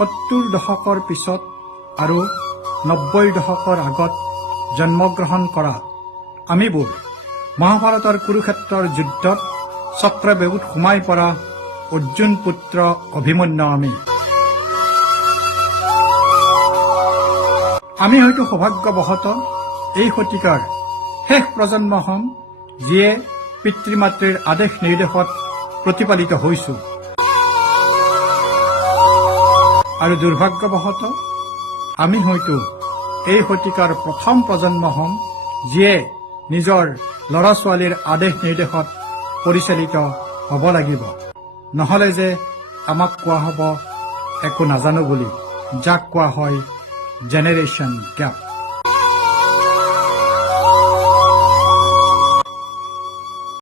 70 দশকৰ পিছত আৰু 90 দশকৰ আগত জন্মগ্ৰহণ কৰা আমিবোৰ মহাভাৰতৰ কুৰুক্ষেত্ৰৰ যুদ্ধত চক্ৰবেহুত সোমাই পৰা অৰ্জুন পুত্ৰ অভিমন্যু আমি হয়তো সৌভাগ্যবশতঃ এই শতিকাৰ শেষ প্ৰজন্ম হম, যিয়ে পিতৃ মাতৃৰ আদেশ নিৰ্দেশত প্ৰতিপালিত হৈছো, আৰু দুৰ্ভাগ্যবশতঃ আমি হয়তো এই শতিকাৰ প্ৰথম প্ৰজন্ম হম, যিয়ে নিজৰ ল'ৰা ছোৱালীৰ আদেশ নিৰ্দেশত পৰিচালিত হ'ব লাগিব। নহলে যে আমাক কোৱা হ'ব একো নাজানো বুলি, যাক কোৱা হয় জেনেৰেশ্যন গেপ।